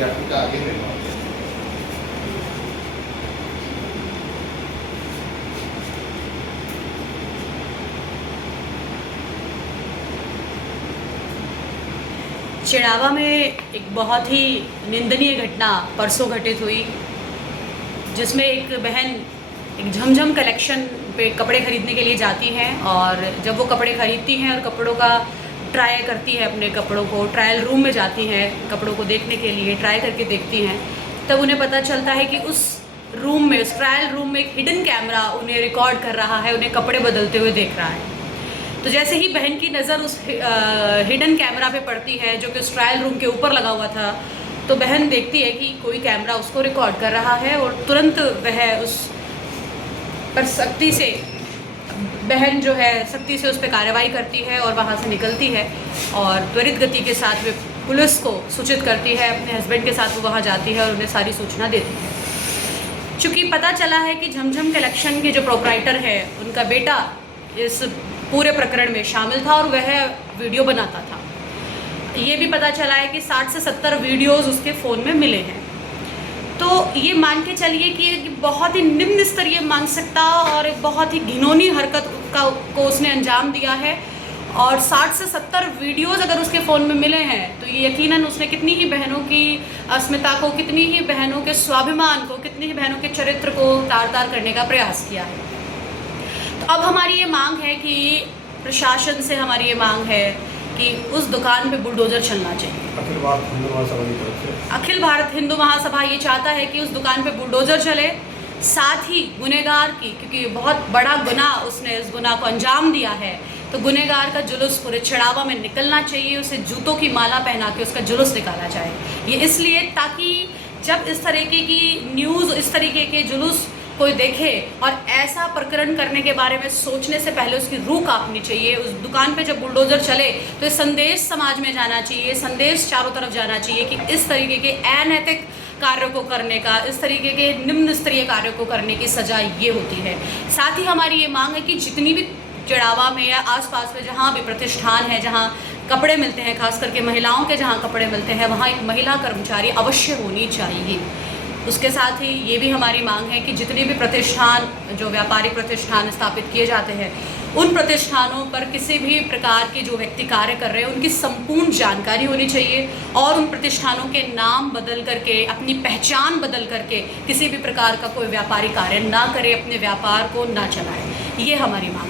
विद्यार्थी का आगे निर्माण। चिड़ावा में एक बहुत ही निंदनीय घटना परसों घटित हुई, जिसमें एक बहन एक झमझम कलेक्शन पे कपड़े ख़रीदने के लिए जाती हैं और जब वो कपड़े ख़रीदती हैं और कपड़ों का ट्राई करती है, अपने कपड़ों को ट्रायल रूम में जाती हैं कपड़ों को देखने के लिए, ट्राई करके देखती हैं, तब उन्हें पता चलता है कि उस रूम में, उस ट्रायल रूम में एक हिडन कैमरा उन्हें रिकॉर्ड कर रहा है, उन्हें कपड़े बदलते हुए देख रहा है। तो जैसे ही बहन की नज़र उस हिडन कैमरा पे पड़ती है जो कि उस ट्रायल रूम के ऊपर लगा हुआ था, तो बहन देखती है कि कोई कैमरा उसको रिकॉर्ड कर रहा है और तुरंत वह उस पर सख्ती से बहन जो है सख्ती से उस पर कार्रवाई करती है और वहाँ से निकलती है और त्वरित गति के साथ वे पुलिस को सूचित करती है। अपने हस्बैंड के साथ वो वहाँ जाती है और उन्हें सारी सूचना देती है। चूँकि पता चला है कि झमझम कलेक्शन के जो प्रोप्राइटर है उनका बेटा इस पूरे प्रकरण में शामिल था और वह वीडियो बनाता था। ये भी पता चला है कि 60 से 70 वीडियोस उसके फ़ोन में मिले हैं। तो ये मान के चलिए कि एक बहुत ही निम्न स्तरीय मानसिकता और एक बहुत ही घिनौनी हरकत को उसने अंजाम दिया है। और 60 से 70 वीडियोस अगर उसके फ़ोन में मिले हैं तो ये यकीनन उसने कितनी ही बहनों की अस्मिता को, कितनी ही बहनों के स्वाभिमान को, कितनी ही बहनों के चरित्र को तार-तार करने का प्रयास किया है। तो अब हमारी ये मांग है कि प्रशासन से हमारी ये मांग है कि उस दुकान पे बुलडोज़र चलना चाहिए। अखिल भारत हिंदू महासभा ये चाहता है कि उस दुकान पे बुलडोज़र चले, साथ ही गुनहगार की, क्योंकि बहुत बड़ा गुनाह उसने इस गुनाह को अंजाम दिया है, तो गुनहगार का जुलूस पूरे चिड़ावा में निकलना चाहिए। उसे जूतों की माला पहना के उसका जुलूस निकाला जाए। ये इसलिए ताकि जब इस तरीके की न्यूज़, इस तरीके के जुलूस कोई देखे और ऐसा प्रकरण करने के बारे में सोचने से पहले उसकी रूह कांपनी चाहिए। उस दुकान पे जब बुलडोज़र चले तो ये संदेश समाज में जाना चाहिए, संदेश चारों तरफ जाना चाहिए कि इस तरीके के अनैतिक कार्यों को करने का, इस तरीके के निम्न स्तरीय कार्यों को करने की सज़ा ये होती है। साथ ही हमारी ये मांग है कि जितनी भी चिड़ावा में या आसपास में जहाँ भी प्रतिष्ठान है, जहाँ कपड़े मिलते हैं, खास करके महिलाओं के जहाँ कपड़े मिलते हैं, वहाँ एक महिला कर्मचारी अवश्य होनी चाहिए। उसके साथ ही ये भी हमारी मांग है कि जितने भी प्रतिष्ठान, जो व्यापारिक प्रतिष्ठान स्थापित किए जाते हैं, उन प्रतिष्ठानों पर किसी भी प्रकार के जो व्यक्ति कार्य कर रहे हैं उनकी संपूर्ण जानकारी होनी चाहिए और उन प्रतिष्ठानों के नाम बदल करके, अपनी पहचान बदल करके किसी भी प्रकार का कोई व्यापारिक कार्य ना करे, अपने व्यापार को ना चलाए। ये हमारी मांग है।